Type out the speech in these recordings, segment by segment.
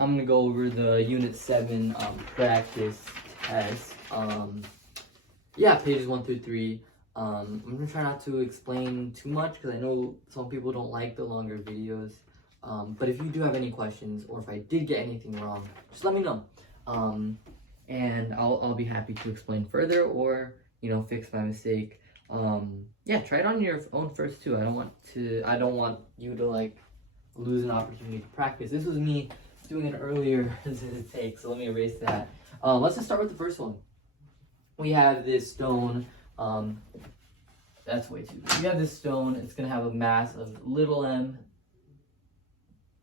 I'm gonna go over the Unit 7 practice test. Yeah, pages 1 through 3. I'm gonna try not to explain too much because I know some people don't like the longer videos. But if you do have any questions or if I did get anything wrong, just let me know. And I'll be happy to explain further or fix my mistake. Yeah, try it on your own first too. I don't want you to like lose an opportunity to practice. This was me doing it earlier than it takes, so let me erase that. Let's just start with the first one. We have this stone. That's way too big. We have this stone. It's gonna have a mass of little m,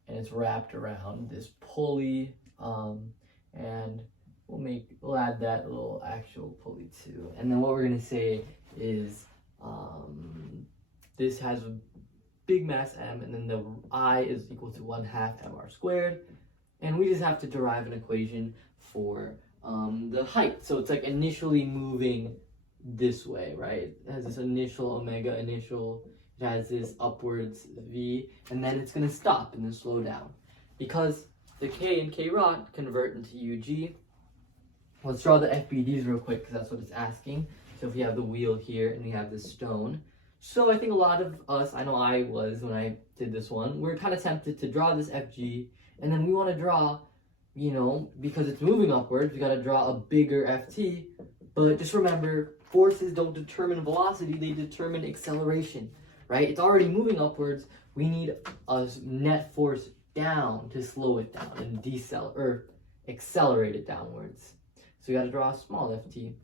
and it's wrapped around this pulley. And we'll add that little actual pulley too. And then what we're gonna say is this has a big mass m, and then the I is equal to 1/2 mr squared. And we just have to derive an equation for the height. So it's like initially moving this way, right? It has this initial omega initial, it has this upwards v, and then it's gonna stop and then slow down. Because the k and k rod convert into ug. Let's draw the FBDs real quick because that's what it's asking. So if we have the wheel here and we have this stone. So I think a lot of us, I know I was when I did this one, we're kind of tempted to draw this FG, and then we want to draw, because it's moving upwards, we got to draw a bigger FT. But just remember, forces don't determine velocity, they determine acceleration, right? It's already moving upwards. We need a net force down to slow it down and accelerate it downwards. So we got to draw a small FT,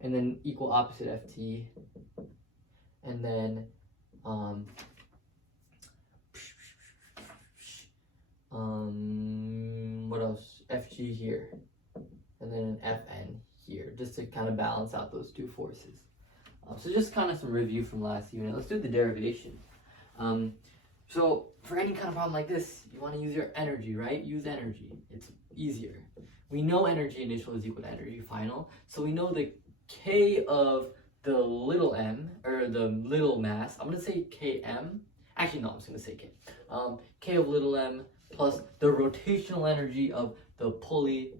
and then equal opposite FT, and then what else? FG here, and then an FN here, just to kind of balance out those two forces. So just kind of some review from last unit. Let's do the derivation. So for any kind of problem like this, you want to use your energy, right? Use energy. It's easier. We know energy initial is equal to energy final, so we know the K of the little m, or the little mass. I'm going to say Km. Actually, no, I'm just going to say K. K of little m plus the rotational energy of the pulley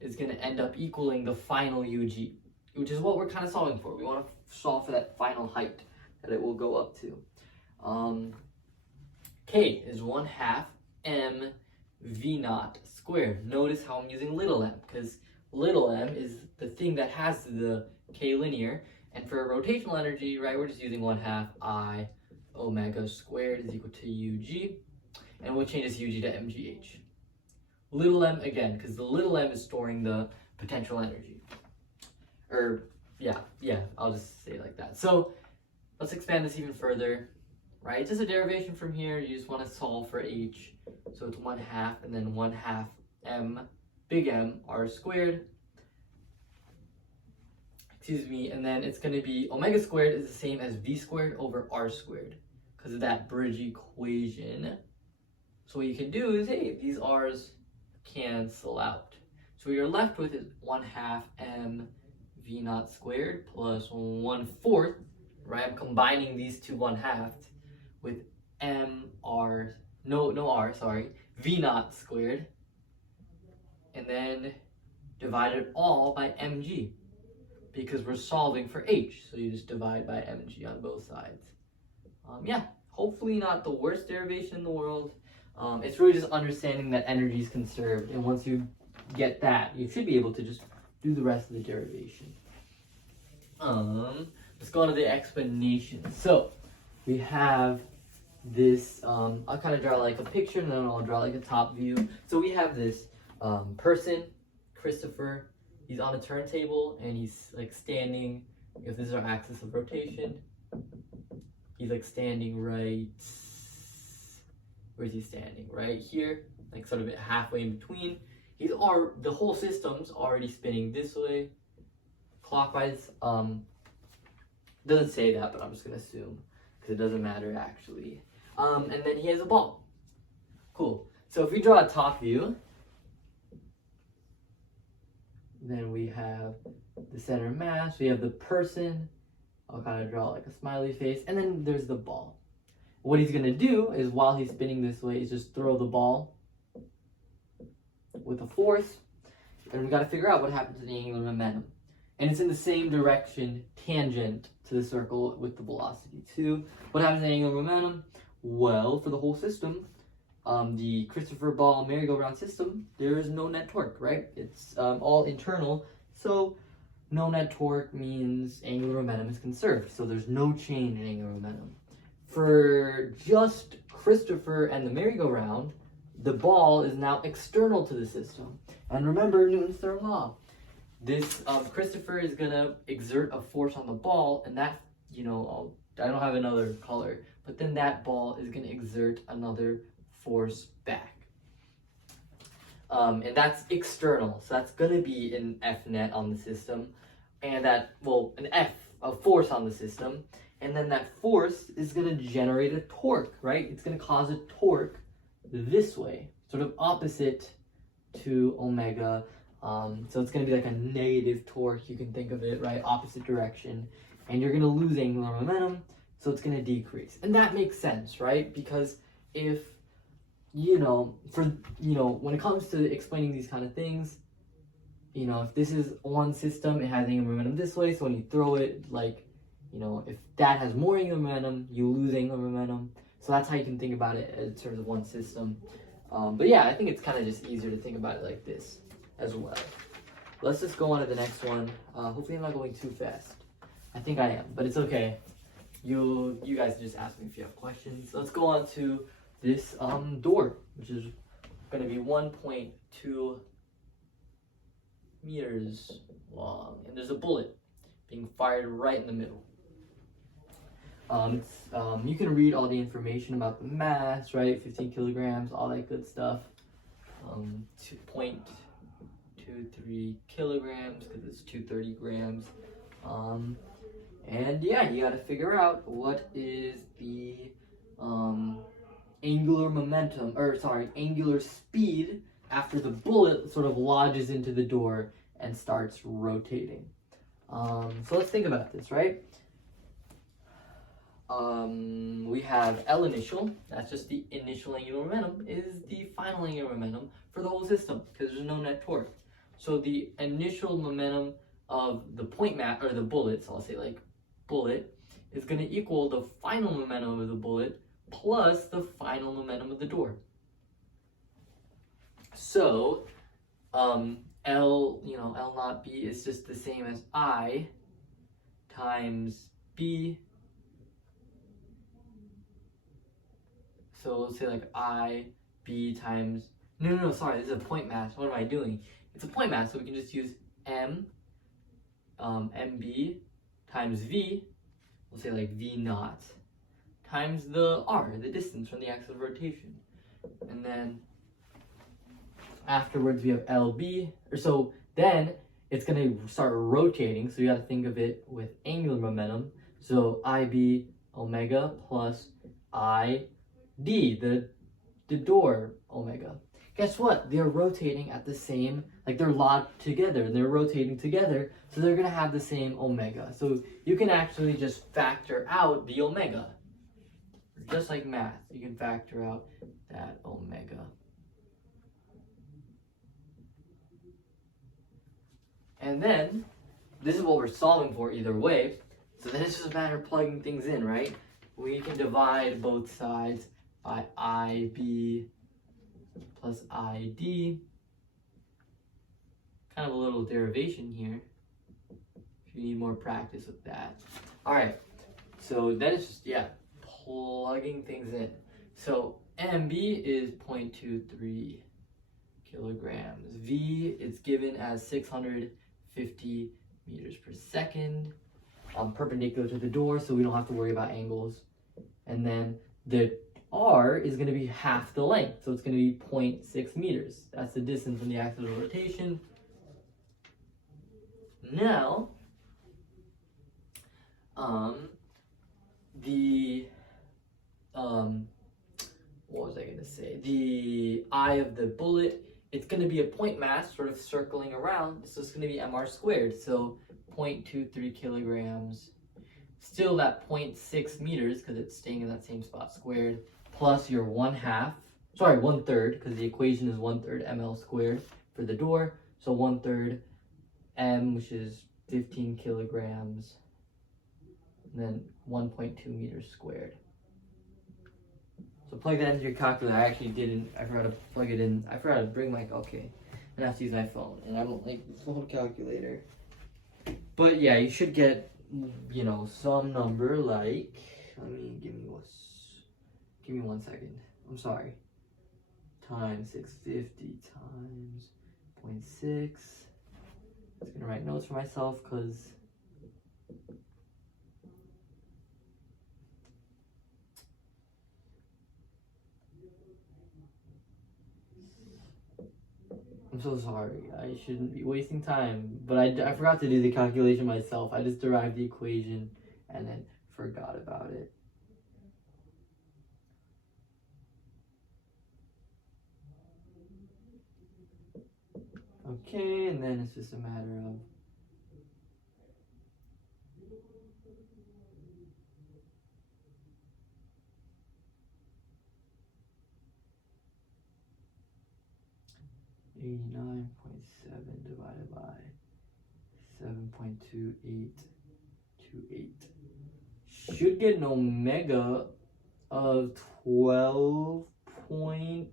is going to end up equaling the final UG, which is what we're kind of solving for. We want to solve for that final height that it will go up to. K is 1/2 m v naught squared. Notice how I'm using little m, because little m is the thing that has the K linear, and for rotational energy, right, we're just using 1/2 I omega squared is equal to UG, and we'll change this UG to mgh. Little m again, because the little m is storing the potential energy. Yeah, I'll just say it like that. So let's expand this even further, right? It's just a derivation from here. You just want to solve for h. So it's 1/2 and then 1/2 m, big M, r squared. Excuse me, and then it's going to be omega squared is the same as v squared over r squared because of that bridge equation. So what you can do is, hey, these r's cancel out. So what you're left with is 1/2 m v naught squared plus 1/4, right? I'm combining these two 1/2 with v naught squared, and then divide it all by mg because we're solving for h. So you just divide by mg on both sides. Yeah, hopefully not the worst derivation in the world. It's really just understanding that energy is conserved, and once you get that, you should be able to just do the rest of the derivation. Let's go on to the explanation. So we have this, I'll kind of draw like a picture and then I'll draw like a top view. So we have this person, Christopher. He's on a turntable and he's like standing, if this is our axis of rotation, he's like standing right, where's he standing? Right here, like sort of halfway in between. The whole system's already spinning this way, clockwise. Doesn't say that, but I'm just gonna assume because it doesn't matter actually. And then he has a ball. Cool. So if we draw a top view, then we have the center of mass, we have the person, I'll kind of draw like a smiley face, and then there's the ball. What he's gonna do is while he's spinning this way is just throw the ball with a force, and we got to figure out what happens to the angular momentum. And it's in the same direction, tangent to the circle with the velocity too. What happens to the angular momentum? Well, for the whole system, the Christopher ball merry-go-round system, there is no net torque, right? It's all internal, so no net torque means angular momentum is conserved, so there's no change in angular momentum. For just Christopher and the merry-go-round, the ball is now external to the system. And remember Newton's third law. This Christopher is gonna exert a force on the ball, and that, I don't have another color, but then that ball is gonna exert another force back. And that's external, so that's gonna be an F net on the system, and a force on the system, and then that force is gonna generate a torque, right? It's gonna cause a torque this way, sort of opposite to omega. So it's going to be like a negative torque, you can think of it, right? Opposite direction. And you're going to lose angular momentum, so it's going to decrease. And that makes sense, right? Because if, when it comes to explaining these kind of things, if this is one system, it has angular momentum this way, so when you throw it, if that has more angular momentum, you lose angular momentum. So that's how you can think about it in terms of one system. But yeah, I think it's kind of just easier to think about it like this as well. Let's just go on to the next one. Hopefully I'm not going too fast. I think I am, but it's okay. You guys just ask me if you have questions. Let's go on to this door, which is going to be 1.2 meters long, and there's a bullet being fired right in the middle. You can read all the information about the mass, right? 15 kilograms, all that good stuff. 2.23 kilograms because it's 230 grams. And yeah, you got to figure out what is the angular speed after the bullet sort of lodges into the door and starts rotating. So let's think about this, right? We have L initial, that's just the initial angular momentum, is the final angular momentum for the whole system because there's no net torque. So the initial momentum of the point mass, or the bullet, so I'll say like bullet, is going to equal the final momentum of the bullet plus the final momentum of the door. So L naught B is just the same as I times B. So let's say like I, B times, sorry, this is a point mass. What am I doing? It's a point mass, so we can just use M, MB times V, we'll say like V naught, times the R, the distance from the axis of rotation. And then afterwards we have LB, so then it's gonna start rotating, so you gotta think of it with angular momentum. So IB omega plus ID, the door omega. Guess what? They're rotating at the same, they're locked together and they're rotating together, so they're gonna have the same omega. So you can actually just factor out the omega. Just like math, you can factor out that omega. And then, this is what we're solving for either way, so then it's just a matter of plugging things in, right? We can divide both sides by IB plus ID. Kind of a little derivation here, if you need more practice with that. Alright, so that is just, plugging things in. So MB is 0.23 kilograms. V is given as 650 meters per second, perpendicular to the door, so we don't have to worry about angles. And then the R is going to be half the length, so it's going to be 0.6 meters. That's the distance from the axis of rotation. Now, what was I going to say? The eye of the bullet, it's going to be a point mass sort of circling around, so it's going to be mr squared, so 0.23 kilograms, still that 0.6 meters because it's staying in that same spot squared, plus your 1/3, because the equation is 1/3 ml squared for the door. So 1/3 m, which is 15 kilograms, and then 1.2 meters squared. So plug that into your calculator. I forgot to plug it in. I forgot to bring my, okay. And I have to use my phone, and I don't like this phone calculator. But yeah, you should get, you know, some number like, give me 1 second. I'm sorry. Times 650 times 0.6. I was gonna write notes for myself because I'm so sorry. I shouldn't be wasting time, but I forgot to do the calculation myself. I just derived the equation and then forgot about it. Okay, and then it's just a matter of $89.7 divided by 7.2828. Should get an omega of 12.31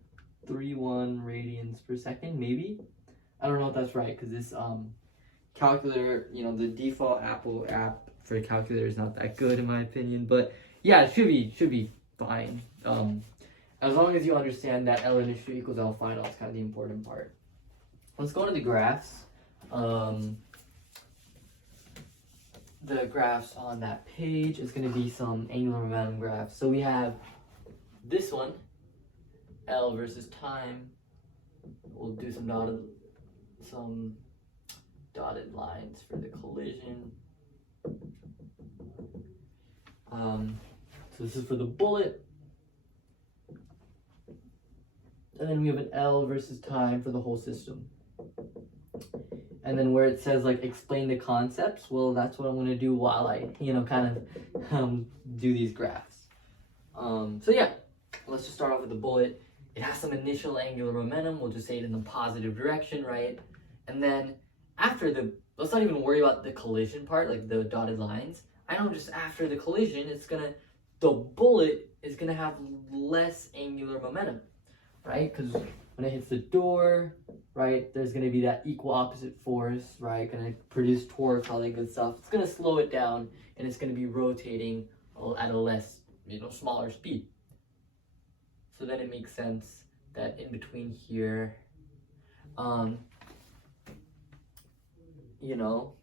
radians per second, maybe. I don't know if that's right because this calculator, you know, the default Apple app for the calculator is not that good in my opinion, but yeah, it should be fine. As long as you understand that L initial equals L final, it's kind of the important part. Let's go into the graphs. The graphs on that page is going to be some angular momentum graphs. So we have this one, L versus time. We'll do some dotted lines for the collision. So this is for the bullet. And then we have an L versus time for the whole system. And then where it says like explain the concepts, well, that's what I'm going to do while I, kind of do these graphs. So yeah, let's just start off with the bullet. It has some initial angular momentum. We'll just say it in the positive direction, right? And then after let's not even worry about the collision part, like the dotted lines. I know just after the collision, the bullet is gonna have less angular momentum, right? Because when it hits the door, right, there's gonna be that equal opposite force, right? Gonna produce torque, all that good stuff. It's gonna slow it down, and it's gonna be rotating at a less, smaller speed. So then it makes sense that in between here,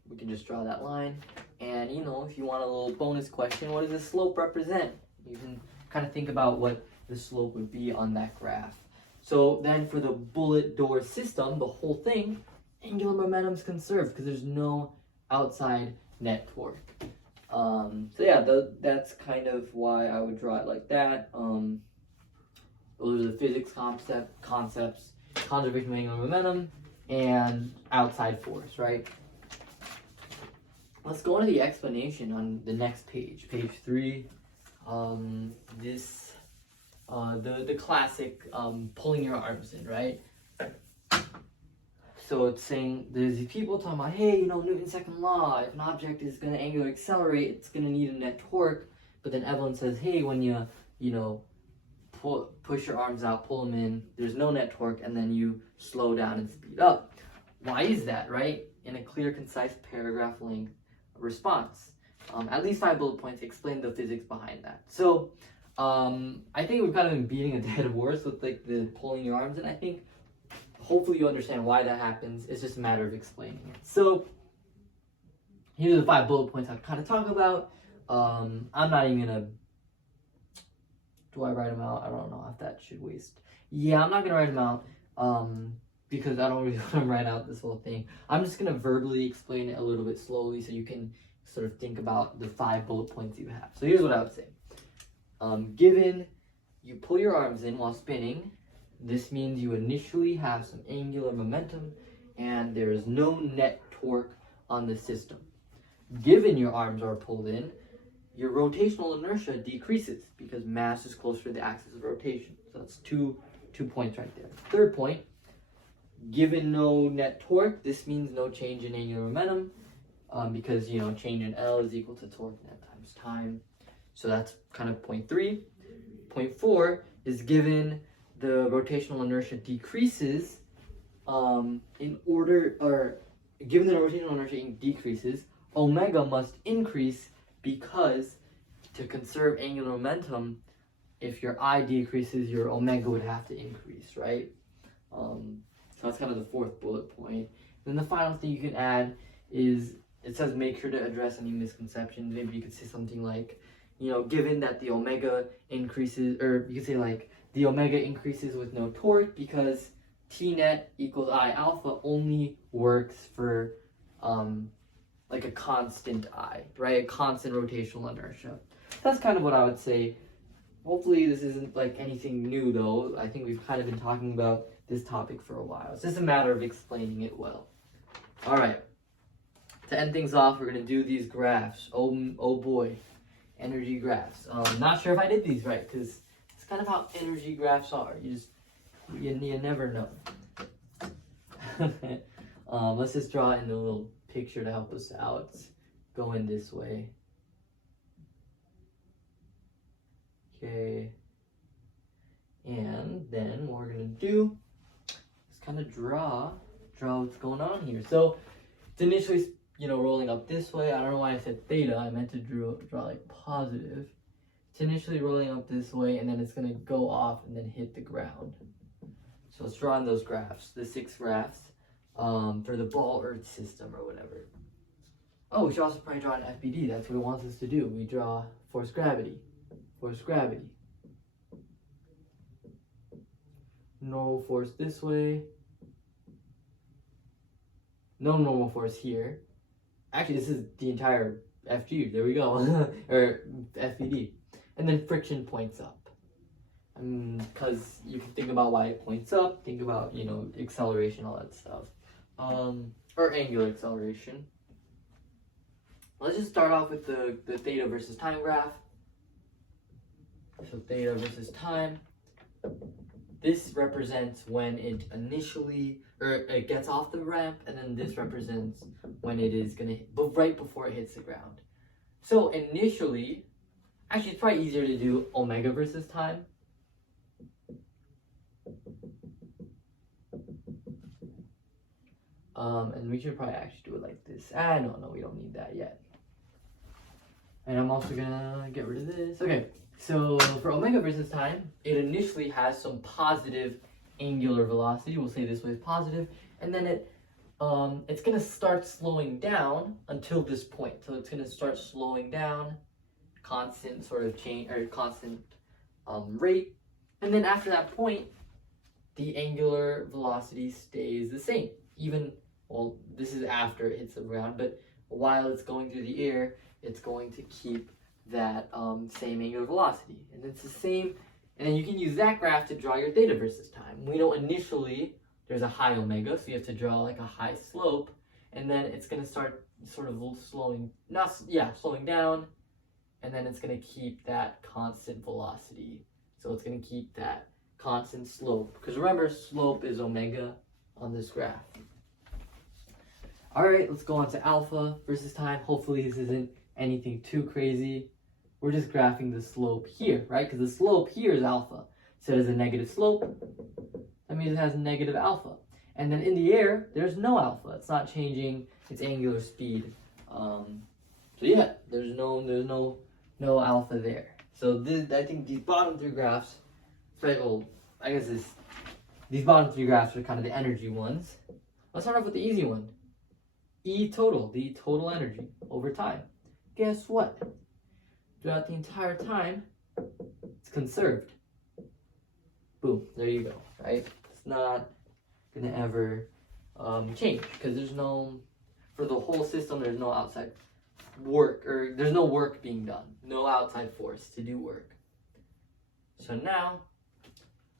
we can just draw that line. And, if you want a little bonus question, what does the slope represent? You can kind of think about what the slope would be on that graph. So then for the bullet door system, the whole thing, angular momentum is conserved because there's no outside net torque. So yeah, that's kind of why I would draw it like that. Those are the physics concepts, conservation of angular momentum, and outside force, right? Let's go into the explanation on the next page, page 3. The classic pulling your arms in, right? So it's saying there's these people talking about, hey, Newton's second law, if an object is going to angularly accelerate, it's going to need a net torque. But then Evelyn says, hey, when you push your arms out, pull them in, there's no net torque, and then you slow down and speed up. Why is that, right? In a clear, concise paragraph length response. At least 5 bullet points explain the physics behind that. So I think we've kind of been beating a dead horse with like the pulling your arms in. I think hopefully you understand why that happens. It's just a matter of explaining it. So here's the 5 bullet points I kind of talk about. I'm not even gonna. Do I write them out? I don't know if that should waste. Yeah, I'm not gonna write them out because I don't really want to write out this whole thing. I'm just gonna verbally explain it a little bit slowly so you can sort of think about the 5 bullet points you have. So here's what I would say. Given you pull your arms in while spinning, this means you initially have some angular momentum and there is no net torque on the system. Given your arms are pulled in, your rotational inertia decreases because mass is closer to the axis of rotation. So that's two points right there. Third point, given no net torque, this means no change in angular momentum, because change in L is equal to torque net times time. So that's kind of point 3. Point 4 is given the rotational inertia decreases, given the rotational inertia decreases, omega must increase, because to conserve angular momentum, if your I decreases, your omega would have to increase, right? So that's kind of the 4th bullet point. Then the final thing you can add is, it says make sure to address any misconceptions. Maybe you could say something like, given that the omega increases, or you could say like, the omega increases with no torque because T net equals I alpha only works for like a constant I, right? A constant rotational inertia. That's kind of what I would say. Hopefully this isn't like anything new though. I think we've kind of been talking about this topic for a while. It's just a matter of explaining it well. All right. To end things off, we're going to do these graphs. Oh boy. Energy graphs. Not sure if I did these right, because it's kind of how energy graphs are. You never know. Let's just draw in a little picture to help us out. It's going this way. Okay. And then what we're going to do is kind of draw what's going on here. So it's initially, rolling up this way. I don't know why I said theta. I meant to draw like positive. It's initially rolling up this way, and then it's going to go off and then hit the ground. So let's draw in those graphs, the 6 graphs for the ball Earth system or whatever. Oh, we should also probably draw an FBD. That's what it wants us to do. We draw force gravity. Force gravity. Normal force this way. No normal force here. Actually, this is the entire FG. There we go. Or FBD. And then friction points up. Because you can think about why it points up. Think about, acceleration, all that stuff. Or angular acceleration. Let's just start off with the theta versus time graph. So theta versus time. This represents when it initially, or it gets off the ramp, and then this represents when it is gonna, but right before it hits the ground. So initially, actually it's probably easier to do omega versus time. And we should probably actually do it like this. No, we don't need that yet. And I'm also gonna get rid of this. Okay. So for omega versus time, it initially has some positive angular velocity. We'll say this way is positive, and then it's gonna start slowing down until this point. So it's gonna start slowing down, constant sort of change or constant rate, and then after that point, the angular velocity stays the same. This is after it hits the ground, but while it's going through the air, it's going to keep that same angular velocity, and it's the same. And then you can use that graph to draw your theta versus time. We know initially there's a high omega, so you have to draw like a high slope, and then it's going to start sort of slowing down, and then it's going to keep that constant velocity. So it's going to keep that constant slope, because remember, slope is omega on this graph. All right, let's go on to alpha versus time. Hopefully this isn't anything too crazy. We're just graphing the slope here, right? Because the slope here is alpha. So it has a negative slope. That means it has negative alpha. And then in the air, there's no alpha. It's not changing its angular speed. So yeah, there's no alpha there. So I think these bottom 3 graphs, these bottom 3 graphs are kind of the energy ones. Let's start off with the easy one. E total, the total energy over time. Guess what? Throughout the entire time, it's conserved. Boom, there you go, right? It's not gonna ever change, because for the whole system, there's no outside work, or there's no work being done, no outside force to do work. So now,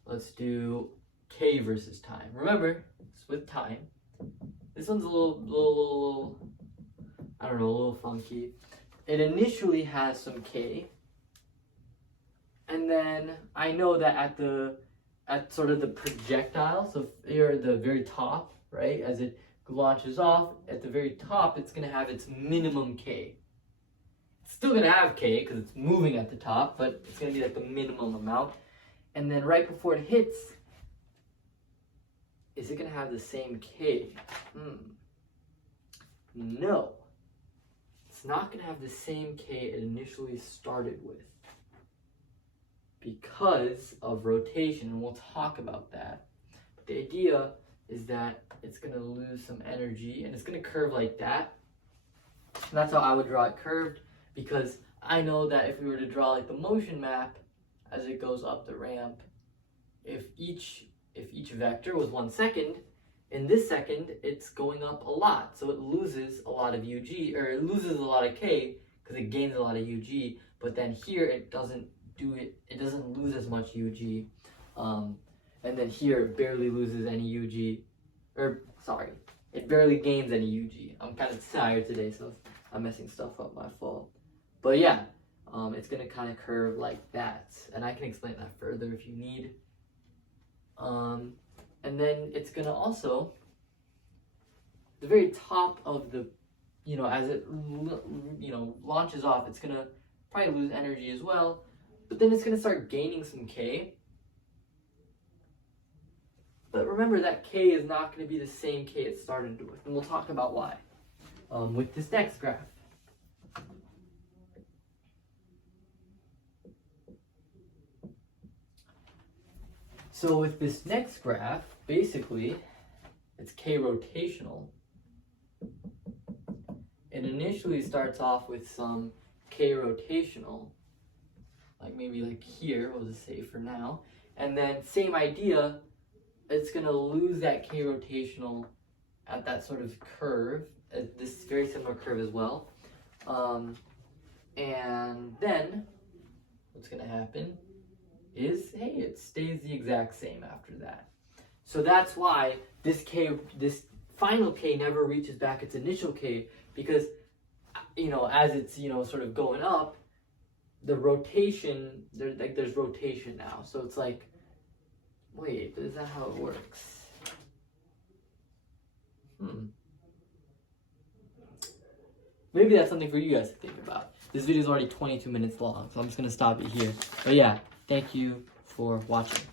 let's do K versus time. Remember, it's with time. This one's a little funky. It initially has some K, and then I know that at at sort of the projectile. So if you're at the very top, right, as it launches off, at the very top, it's going to have its minimum K. It's still going to have K because it's moving at the top, but it's going to be like the minimum amount. And then right before it hits, is it going to have the same K? No. It's not going to have the same K it initially started with because of rotation, and we'll talk about that. But the idea is that it's going to lose some energy, and it's going to curve like that. And that's how I would draw it curved, because I know that if we were to draw like the motion map as it goes up the ramp, if each vector was 1 second, in this second it's going up a lot, so it loses a lot of UG, or it loses a lot of K because it gains a lot of UG. But then here it doesn't lose as much UG, and then here it barely loses any UG, it barely gains any UG. I'm kind of tired today, so I'm messing stuff up, my fault. But yeah, it's gonna kind of curve like that, and I can explain that further if you need. And then it's gonna also, the very top of the, as it launches off, it's gonna probably lose energy as well, but then it's gonna start gaining some K. But remember that K is not gonna be the same K it started with, and we'll talk about why with this next graph. So with this next graph, basically, it's K rotational. It initially starts off with some K rotational, like maybe like here, we'll just say for now. And then same idea, it's gonna lose that K rotational at that sort of curve, this very similar curve as well. And then what's gonna happen is, hey, it stays the exact same after that. So that's why this final K never reaches back its initial K, because as it's sort of going up, the rotation, there's rotation now. So it's like, wait, but is that how it works? Maybe that's something for you guys to think about. This video is already 22 minutes long, so I'm just gonna stop it here. But yeah, thank you for watching.